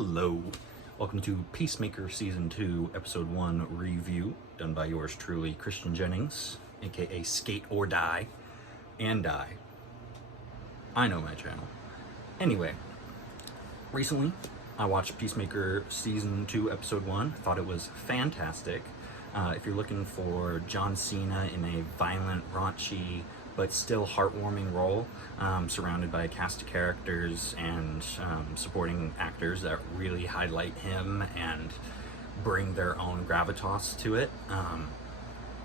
Hello, welcome to Peacemaker Season 2, Episode 1 review, done by yours truly, Christian Jennings, aka Skate or Die, and Die. I know my channel. Anyway, recently I watched Peacemaker Season 2, Episode 1, thought it was fantastic. If you're looking for John Cena in a violent, raunchy, but still heartwarming role, surrounded by a cast of characters and supporting actors that really highlight him and bring their own gravitas to it.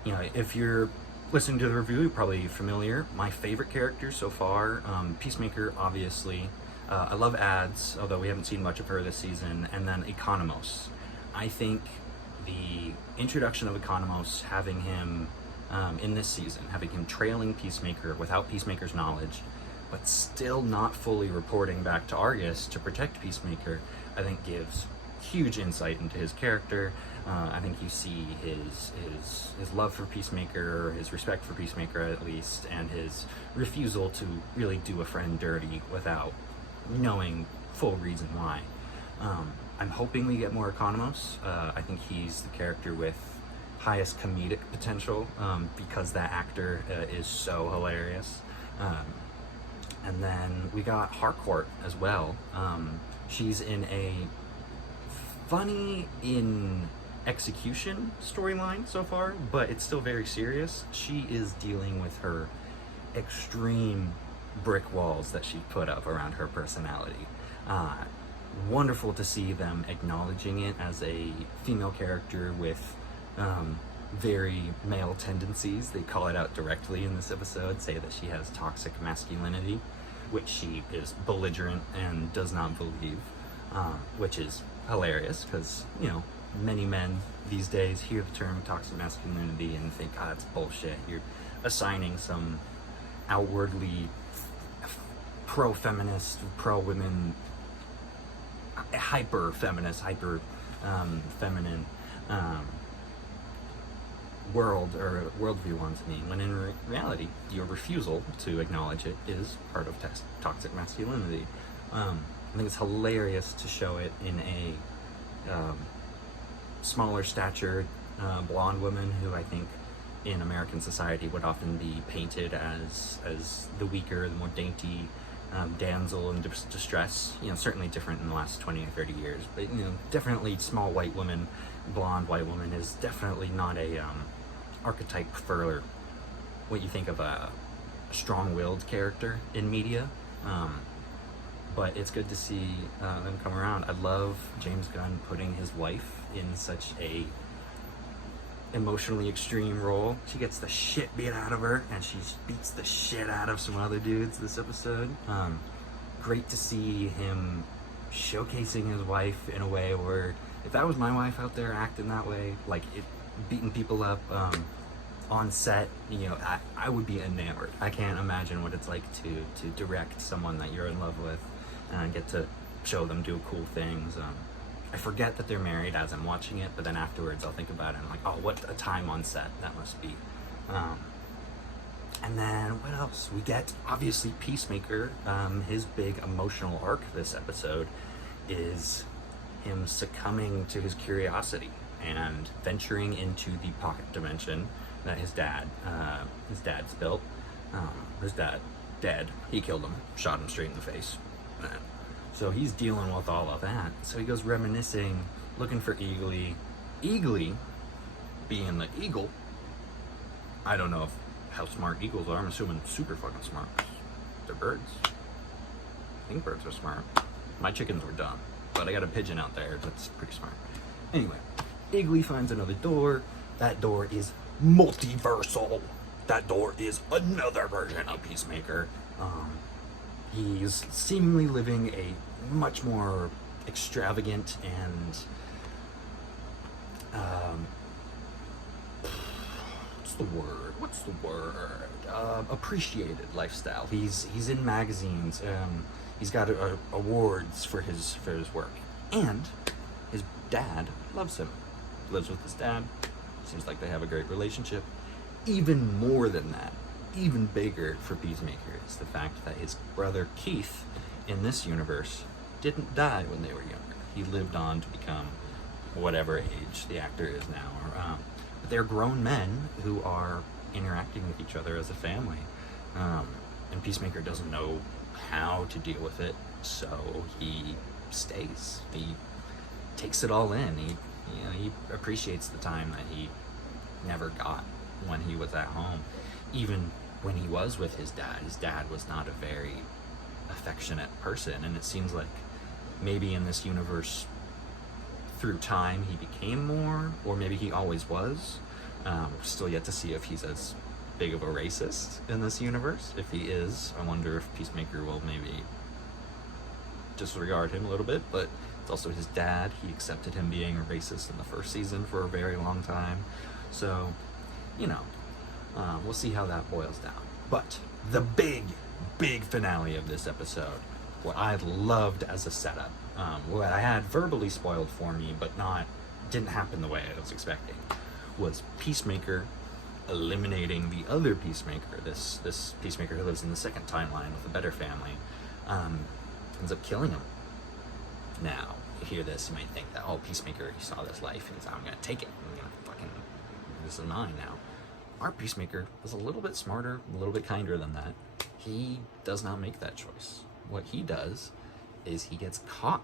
If you're listening to the review, you're probably familiar. My favorite character so far, Peacemaker, obviously. I love Ads, although we haven't seen much of her this season, and then Economos. I think the introduction of Economos, having him in this season, having him trailing Peacemaker without Peacemaker's knowledge, but still not fully reporting back to Argus to protect Peacemaker, I think gives huge insight into his character. I think you see his love for Peacemaker, his respect for Peacemaker at least, and his refusal to really do a friend dirty without knowing full reason why. I'm hoping we get more Economos. I think he's the character with highest comedic potential because that actor is so hilarious. And then we got Harcourt as well. She's in a funny in execution storyline so far, but it's still very serious. She is dealing with her extreme brick walls that she put up around her personality. Wonderful to see them acknowledging it as a female character with very male tendencies. They call it out directly in this episode, say that she has toxic masculinity, which she is belligerent and does not believe, which is hilarious because, many men these days hear the term toxic masculinity and think, it's bullshit. You're assigning some outwardly pro-feminist, pro-women, hyper-feminist, hyper-feminine worldview onto me, when in reality, your refusal to acknowledge it is part of toxic masculinity. I think it's hilarious to show it in a smaller statured blonde woman who I think in American society would often be painted as the weaker, the more dainty damsel in distress. Certainly different in the last 20 or 30 years, but definitely small white woman, blonde white woman is definitely not a archetype for what you think of a strong-willed character in media. But it's good to see them come around. I love James Gunn putting his wife in such a emotionally extreme role. She gets the shit beat out of her, and she beats the shit out of some other dudes this episode. Great to see him showcasing his wife in a way where, if that was my wife out there acting that way, beating people up on set, I would be enamored. I can't imagine what it's like to direct someone that you're in love with and get to show them do cool things. I forget that they're married as I'm watching it, but then afterwards I'll think about it and I'm like, oh, what a time on set that must be. And then what else? We get, obviously, Peacemaker. His big emotional arc this episode is him succumbing to his curiosity and venturing into the pocket dimension that his dad's built. His dad dead. He killed him, shot him straight in the face. So he's dealing with all of that. So he goes reminiscing, looking for Eagly. Eagly, being the eagle, I don't know how smart eagles are. I'm assuming super fucking smart. They're birds. I think birds are smart. My chickens were dumb, but I got a pigeon out there that's pretty smart. Anyway, Eagly finds another door. That door is multiversal. That door is another version of Peacemaker. He's seemingly living a much more extravagant and what's the word? Appreciated lifestyle. He's in magazines. He's got awards for his work, and his dad loves him. Lives with his dad. Seems like they have a great relationship. Even more than that, even bigger for Peacemaker is the fact that his brother Keith in this universe didn't die when they were younger. He lived on to become whatever age the actor is now. But they're grown men who are interacting with each other as a family. And Peacemaker doesn't know how to deal with it, so he stays. He takes it all in. He appreciates the time that he never got when he was at home. Even when he was with his dad was not a very affectionate person, and it seems like maybe in this universe, through time, he became more, or maybe he always was. Still yet to see if he's as big of a racist in this universe. If he is, I wonder if Peacemaker will maybe disregard him a little bit, but it's also his dad. He accepted him being a racist in the first season for a very long time. So, we'll see how that boils down. But the big finale of this episode, what I loved as a setup, what I had verbally spoiled for me, but didn't happen the way I was expecting, was Peacemaker eliminating the other Peacemaker, this Peacemaker who lives in the second timeline with a better family, ends up killing him. Now, you hear this, you might think that, Peacemaker, he saw this life, and he's I'm gonna take it, this is mine now. Our Peacemaker is a little bit smarter, a little bit kinder than that. He does not make that choice. What he does is he gets caught.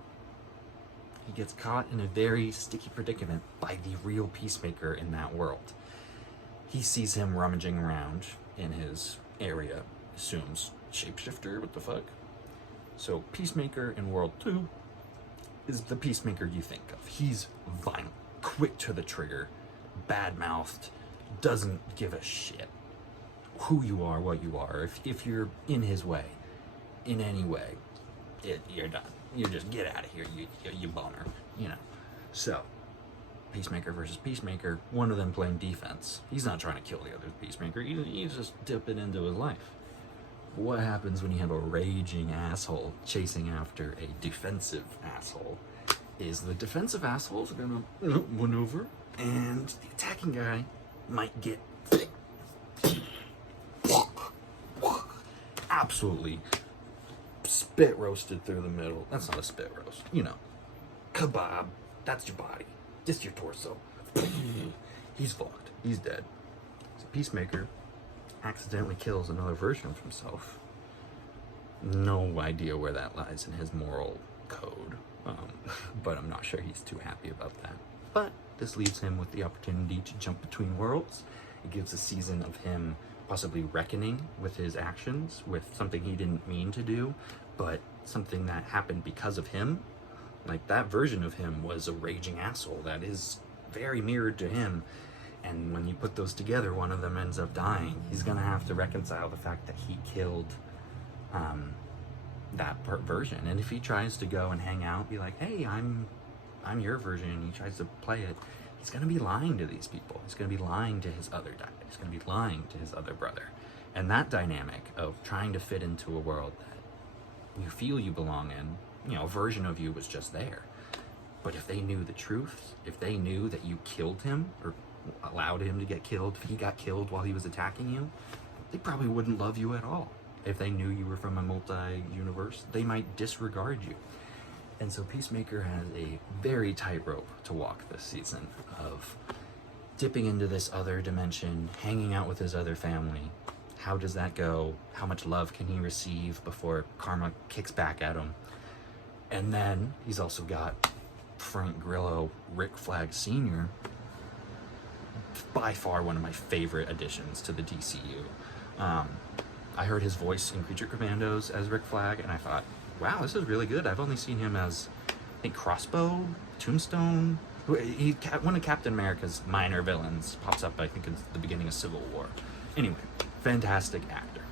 He gets caught in a very sticky predicament by the real Peacemaker in that world. He sees him rummaging around in his area, assumes shapeshifter, what the fuck? So Peacemaker in World 2 is the Peacemaker you think of. He's violent, quick to the trigger, bad-mouthed, doesn't give a shit who you are, what you are. If you're in his way, in any way, you're done. You just get out of here, you boner, So, Peacemaker versus Peacemaker, one of them playing defense. He's not trying to kill the other Peacemaker, he's just dipping into his life. What happens when you have a raging asshole chasing after a defensive asshole is the defensive assholes are gonna maneuver, and the attacking guy might get absolutely spit roasted through the middle. That's not a spit roast, kebab. That's your body. Just your torso. He's fucked. He's dead. So Peacemaker accidentally kills another version of himself. No idea where that lies in his moral code, but I'm not sure he's too happy about that. But this leaves him with the opportunity to jump between worlds. It gives a season of him possibly reckoning with his actions, with something he didn't mean to do, but something that happened because of him. Like, that version of him was a raging asshole that is very mirrored to him, and when you put those together, one of them ends up dying. He's gonna have to reconcile the fact that he killed that version, and if he tries to go and hang out, be like, hey, I'm your version, and he tries to play it, he's gonna be lying to these people. He's gonna be lying to his other dad. He's gonna be lying to his other brother. And that dynamic of trying to fit into a world that you feel you belong in, a version of you was just there. But if they knew the truth, if they knew that you killed him, or allowed him to get killed, if he got killed while he was attacking you, they probably wouldn't love you at all. If they knew you were from a multi-universe, they might disregard you. And so Peacemaker has a very tightrope to walk this season of dipping into this other dimension, hanging out with his other family. How does that go? How much love can he receive before karma kicks back at him? And then he's also got Frank Grillo, Rick Flag Sr., by far one of my favorite additions to the DCU. I heard his voice in Creature Commandos as Rick Flag, and I thought, wow, this is really good. I've only seen him as, I think, Crossbow, Tombstone. One of Captain America's minor villains, pops up, I think, in the beginning of Civil War. Anyway, fantastic actor.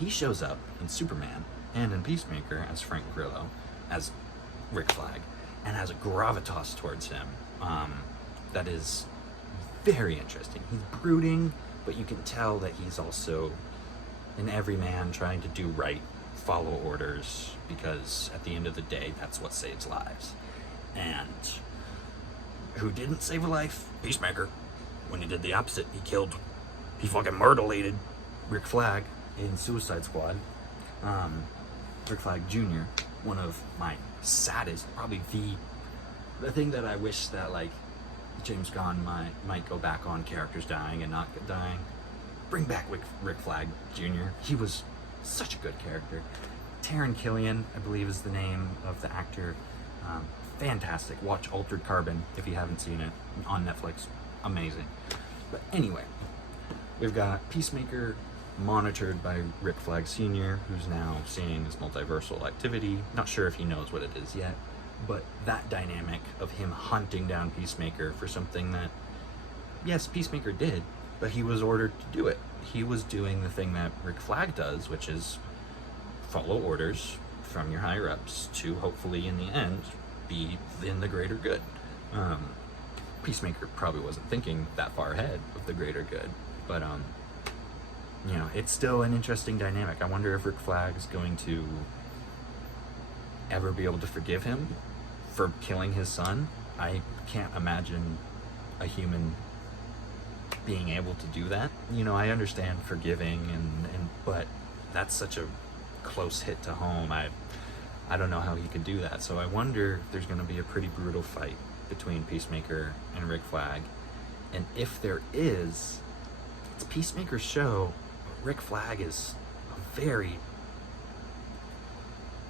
He shows up in Superman and in Peacemaker as Frank Grillo, as Rick Flag, and has a gravitas towards him that is very interesting. He's brooding, but you can tell that he's also an everyman trying to do right, follow orders, because at the end of the day, that's what saves lives. And who didn't save a life? Peacemaker. When he did the opposite, he fucking murder-lated Rick Flag in Suicide Squad. Rick Flag Jr., one of my saddest, probably the thing that I wish that like James Gunn might go back on characters dying and not dying. Bring back Rick Flag Jr. He was such a good character. Taron Killian, I believe, is the name of the actor. Fantastic. Watch Altered Carbon if you haven't seen it on Netflix. Amazing. But anyway, we've got Peacemaker monitored by Rick Flag Sr., who's now seeing this multiversal activity. Not sure if he knows what it is yet, but that dynamic of him hunting down Peacemaker for something that, yes, Peacemaker did, but he was ordered to do it. He was doing the thing that Rick Flag does, which is follow orders from your higher ups to hopefully in the end be in the greater good. Peacemaker probably wasn't thinking that far ahead of the greater good, but you know, it's still an interesting dynamic. I wonder if Rick Flag's going to ever be able to forgive him for killing his son. I can't imagine a human being able to do that. You know, I understand forgiving and but that's such a close hit to home. I don't know how he could do that. So I wonder if there's going to be a pretty brutal fight between Peacemaker and Rick Flag. And if there is, it's Peacemaker's show. Rick Flag is a very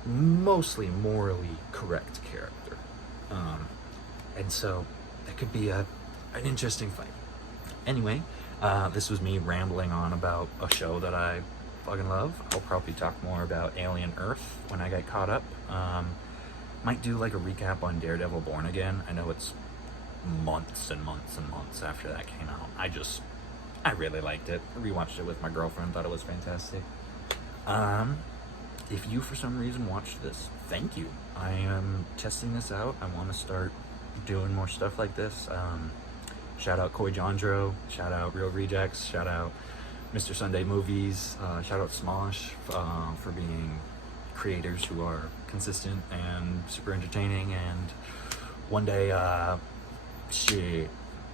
mostly morally correct character. And so that could be an interesting fight. Anyway, this was me rambling on about a show that I fucking love. I'll probably talk more about Alien Earth when I get caught up. Might do like a recap on Daredevil Born Again. I know it's months and months and months after that came out. I really liked it. Rewatched it with my girlfriend, thought it was fantastic. If you for some reason watched this, thank you. I am testing this out. I want to start doing more stuff like this. Shout out CoyJandreau, shout out Real Rejects, shout out MrSundayMovies, shout out Smosh for being creators who are consistent and super entertaining. And one day,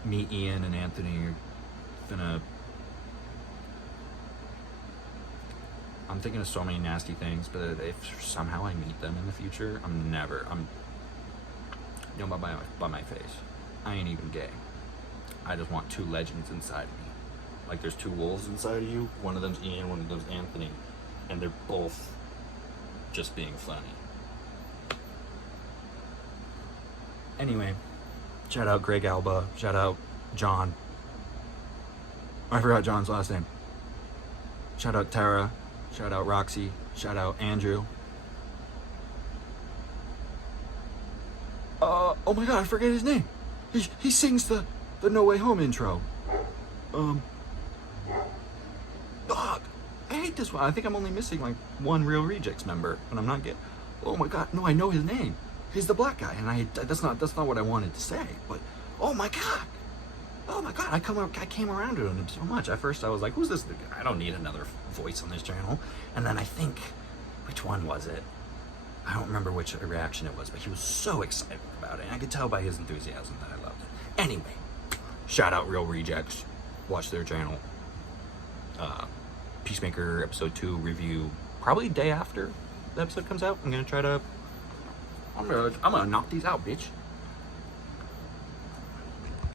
me, Ian, and Anthony are gonna... I'm thinking of so many nasty things, but if somehow I meet them in the future, you know, by my face, I ain't even gay. I just want two legends inside of me. Like there's two wolves inside of you. One of them's Ian, one of them's Anthony. And they're both just being funny. Anyway, shout out Greg Alba. Shout out John. I forgot John's last name. Shout out Tara. Shout out Roxy. Shout out Andrew. Oh my god, I forget his name. He sings the No Way Home intro. I hate this one. I think I'm only missing like one Real Rejects member, and I'm not getting... Oh my god, no, I know his name. He's the black guy, and that's not what I wanted to say, but oh my god, I came around to him so much. At first I was like, who's this? I don't need another voice on this channel. And then I think, which one was it? I don't remember which reaction it was, but he was so excited about it, and I could tell by his enthusiasm that I loved it. Anyway, shout out Real Rejects. Watch their channel. Peacemaker episode 2 review probably day after the episode comes out. I'm gonna knock these out, bitch.